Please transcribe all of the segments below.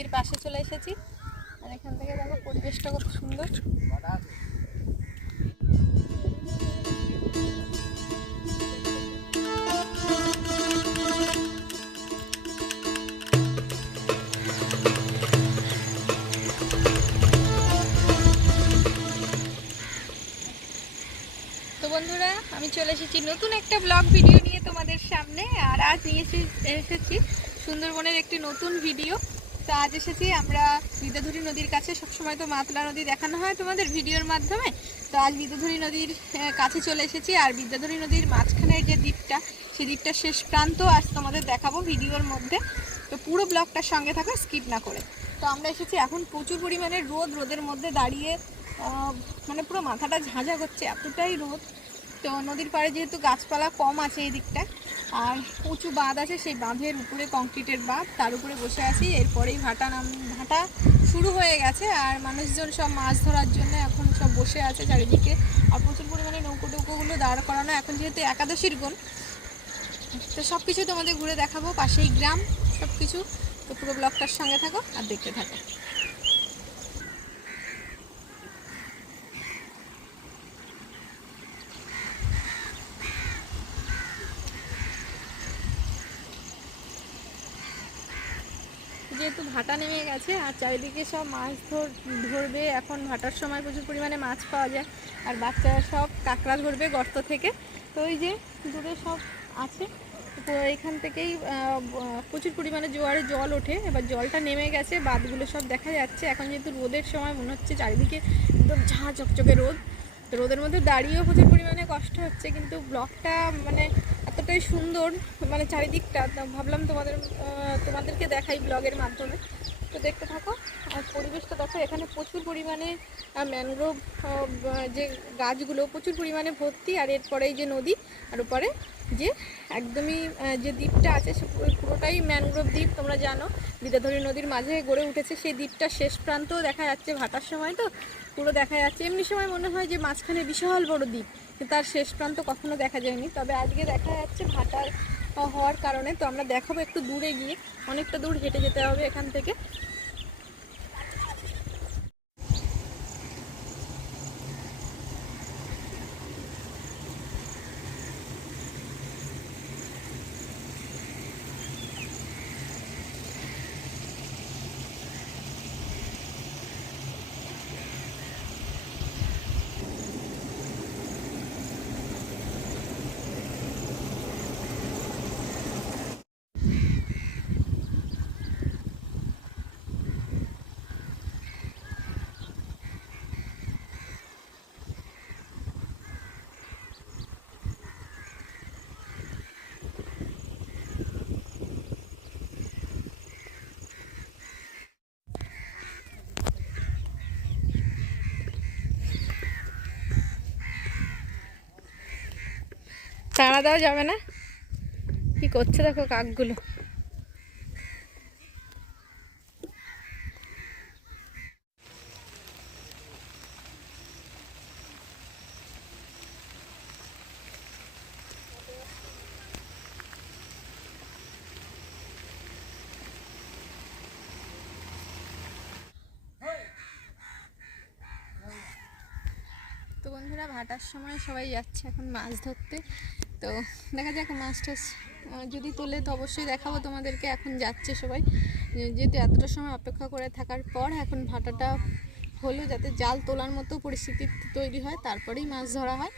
নদীর পাশে চলে এসেছি। আর এখান থেকে দেখো পরিবেশটা কত সুন্দর। বন্ধুরা, আমি চলে এসেছি নতুন একটা ব্লগ ভিডিও নিয়ে তোমাদের সামনে। আর আজ নিয়ে এসেছি সুন্দরবনের একটি নতুন ভিডিও তো আজ এসেছি, আমরা বিদ্যাধরী নদীর কাছে। সবসময় তো মাতলা নদী দেখানো হয় তোমাদের ভিডিওর মাধ্যমে। তো আজ বিদ্যাধরী নদীর কাছে চলে এসেছি, আর বিদ্যাধরী নদীর মাঝখানের যে দ্বীপটা সেই দ্বীপটার শেষ প্রান্ত আজ তোমাদের দেখাবো ভিডিওর মধ্যে। তো পুরো ব্লগটার সঙ্গে থাকো, স্কিপ না করে। তো আমরা এসেছি এখন প্রচুর পরিমাণে রোদ, রোদের মধ্যে দাঁড়িয়ে মানে পুরো মাথাটা ঝাঁঝা করছে, এতটাই রোদ। তো নদীর পাড়ে যেহেতু গাছপালা কম আছে এই দিকটা আর উঁচু বাঁধ আছে, সেই বাঁধের উপরে কংক্রিটের বাঁধ, তার উপরে বসে আছি। এরপরেই ভাটা নাম, ভাটা শুরু হয়ে গেছে আর মানুষজন সব মাছ ধরার জন্য এখন সব বসে আছে চারিদিকে। আর প্রচুর পরিমাণে নৌকো টৌকোগুলো দাঁড় করানো, এখন যেহেতু একাদশীর গুণ তো সব কিছু তোমাদের ঘুরে দেখাবো। পাশেই গ্রাম সব কিছু তো পুরো ব্লগটার সঙ্গে থাকো আর দেখতে থাকো। যেহেতু ভাটা নেমে গেছে আর চারিদিকে সব মাছ ধর, ধরবে, এখন ভাটার সময় প্রচুর পরিমাণে মাছ পাওয়া যায় আর বাচ্চারা সব কাঁকড়া ধরবে গর্ত থেকে। তো ওই যে দূরে সব আছে, তো এখান থেকেই প্রচুর পরিমাণে জোয়ারে জল ওঠে। এবার জলটা নেমে গেছে, বাঁধগুলো সব দেখা যাচ্ছে। এখন যেহেতু রোদের সময় মনে হচ্ছে চারিদিকে একদম ঝাঁ চকচকে রোদ রোদের মধ্যে দাঁড়িয়েও প্রচুর পরিমাণে কষ্ট হচ্ছে। কিন্তু ব্লগটা মানে এতটাই সুন্দর মানে চারিদিকটা ভাবলাম তোমাদের তোমাদেরকে দেখাই ব্লগের মাধ্যমে। তো দেখতে থাকো, আর পরিবেশটা দেখো, এখানে প্রচুর পরিমাণে ম্যানগ্রোভ যে গাছগুলো প্রচুর পরিমাণে ভর্তি, আর এরপরেই যে নদী, আর উপরে যে একদমই যে দ্বীপটা আছে, সে পুরো- পুরোটাই ম্যানগ্রোভ দ্বীপ, তোমরা জানো। বিদ্যাধরী নদীর মাঝে গড়ে উঠেছে সেই দ্বীপটা। শেষ প্রান্তও দেখা যাচ্ছে ভাটার সময় তো, পুরো দেখা যাচ্ছে। এমনি সময় মনে হয় যে মাঝখানে বিশাল বড় দ্বীপ তার শেষ প্রান্ত কখনো দেখা যায়নি। তবে আজকে দেখা যাচ্ছে ভাটার হওয়ার কারণে। তো আমরা দেখাবো একটু দূরে গিয়ে, অনেকটা দূর হেঁটে যেতে হবে এখান থেকে। চারা দেওয়া যাবে না? কি করছে দেখো কাকগুলো। তো বন্ধুরা, ভাটার সময় সবাই যাচ্ছে এখন মাছ ধরতে। তো দেখা যাক মাছ টাছ যদি তোলে তো অবশ্যই দেখাবো তোমাদেরকে, এখন যাচ্ছে সবাই। যেহেতু এতটা সময় অপেক্ষা করে থাকার পর এখন ভাটাটা হলো যাতে জাল তোলার মতো পরিস্থিতি তৈরি হয়, তারপরেই মাছ ধরা হয়।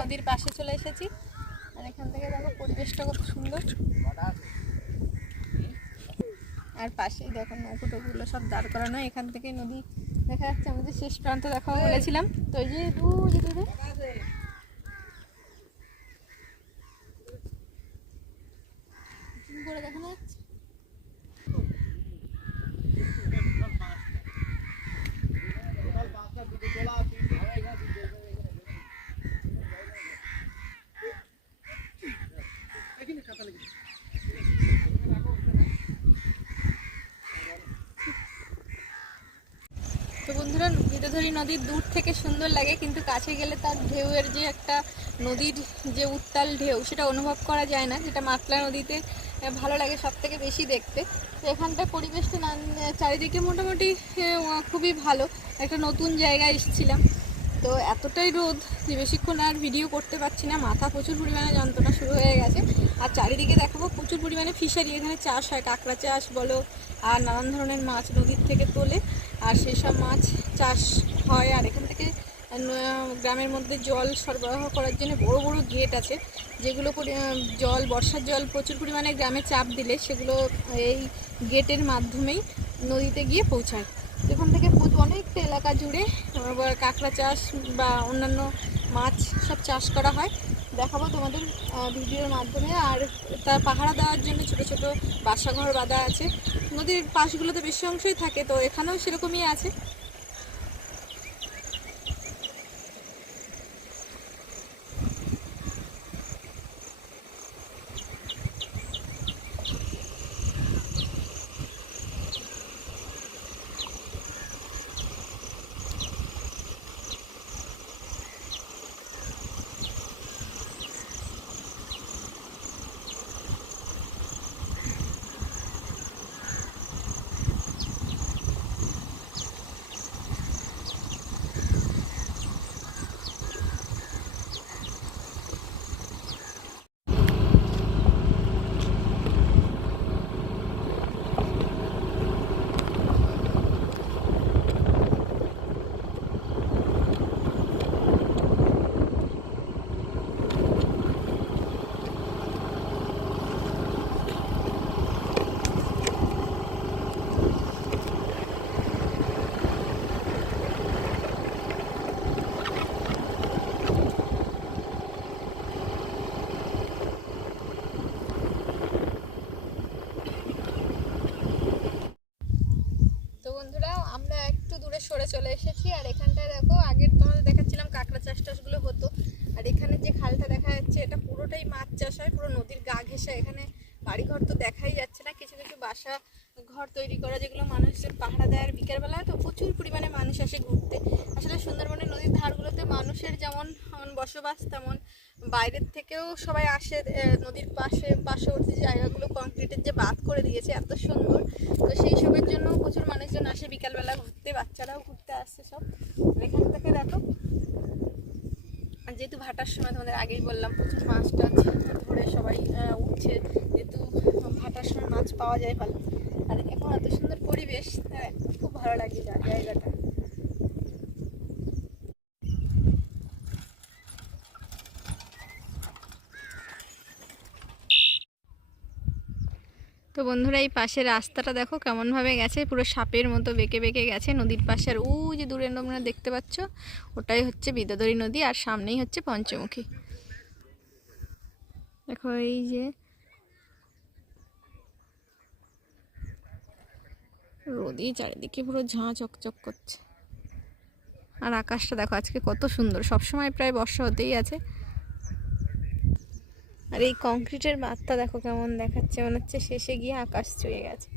নদীর পাশে চলে এসেছি, আর এখান থেকে দেখো পরিবেশটা কত সুন্দর। আর পাশেই দেখো নৌকো টুকুগুলো সব দাঁড় করানো, এখান থেকে নদী দেখা যাচ্ছে। আমাদের শেষ প্রান্ত দেখাও বলেছিলাম। তো এই যে দূর যে দূরে জুম করে দেখানো যাচ্ছে তো নদীর দূর থেকে সুন্দর লাগে, কিন্তু কাছে গেলে তার ঢেউয়ের যে একটা নদীর যে উত্তাল ঢেউ, সেটা অনুভব করা যায় না। যেটা মাতলা নদীতে ভালো লাগে সব থেকে বেশি দেখতে। তো এখানটার পরিবেশটা চারিদিকে মোটামুটি খুবই ভালো। একটা নতুন জায়গায় এসেছিলাম। তো এতটাই রোদ যে বেশিক্ষণ আর ভিডিও করতে পারছি না। মাথা প্রচুর পরিমাণে যন্ত্রণা শুরু হয়ে গেছে। আর চারিদিকে দেখাবো, প্রচুর পরিমাণে ফিশারি এখানে চাষ হয়। কাঁকড়া চাষ বলো, আর নানান ধরনের মাছ নদীর থেকে তোলে। আর সেসব মাছ চাষ হয়। আর এখান থেকে গ্রামের মধ্যে জল সরবরাহ করার জন্য বড় বড় গেট আছে, যেগুলো জল, বর্ষার জল প্রচুর পরিমাণে গ্রামে চাপ দিলে সেগুলো, এই গেটের মাধ্যমেই নদীতে গিয়ে পৌঁছায়। এখান থেকে অনেকটা এলাকা জুড়ে কাঁকড়া চাষ বা অন্যান্য মাছ সব চাষ করা হয়। দেখাবো তোমাদের ভিডিওর মাধ্যমে। আর তার পাহারা দেওয়ার জন্য ছোট ছোট বাসাঘর বাঁধা আছে। নদীর পাশগুলোতে বেশি অংশই থাকে তো এখানেও সেরকমই আছে তো বন্ধুরা আমরা একটু দূরে সরে চলে এসেছি আর এখানটায় দেখো আগের তোমাদের দেখাচ্ছিলাম কাঁকড়া চাষ টাষগুলো হতো আর এখানে যে খালটা দেখা যাচ্ছে এটা পুরোটাই মাছ চাষ হয়, পুরো নদীর গা ঘেঁষা। এখানে বাড়িঘর তো দেখাই যাচ্ছে না, কিছু কিছু বাসা ঘর তৈরি করা, যেগুলো মানুষজন পাহারা দেয়। আর বিকেলবেলা তো প্রচুর পরিমাণে মানুষ আসে ঘুরতে। আসলে সুন্দরবনের নদীর ধারগুলোতে মানুষের যেমন বসবাস, তেমন বাইরের থেকেও সবাই আসে নদীর পাশে, পার্শ্ববর্তী জায়গাগুলো কংক্রিটের যে বাঁধ করে দিয়েছে, এত সুন্দর। তো সেই সবের জন্য প্রচুর মানুষজন আসে বিকালবেলা ঘুরতে, বাচ্চারাও ঘুরতে আসছে সব। এখান থেকে দেখো। যেহেতু ভাটার সময় তোমাদের আগেই বললাম প্রচুর মাছ টাছ ধরে সবাই উঠছে। যেহেতু ভাটার সময় মাছ পাওয়া যায় ভালো। আর এখন এত সুন্দর পরিবেশ হ্যাঁ, খুব ভালো লাগে জায়গাটা। তো বন্ধুরা, এই পাশের রাস্তাটা দেখো কেমনভাবে গেছে। পুরো সাপের মতো বেঁকে বেঁকে গেছে। নদীর পাশে আর ও যে দূরে তোমরা দেখতে পাচ্ছ, ওটাই হচ্ছে বিদ্যাধরী নদী আর সামনেই হচ্ছে পঞ্চমুখী। দেখো এই যে রোদই চারিদিকে পুরো ঝাঁ চকচক করছে। আর আকাশটা দেখো আজকে কত সুন্দর। সবসময় প্রায় বর্ষা হতেই আছে। আর এই কংক্রিটের মাত্রা দেখো কেমন দেখাচ্ছে। মনে হচ্ছে শেষে গিয়ে আকাশ ছুঁয়ে গেছে।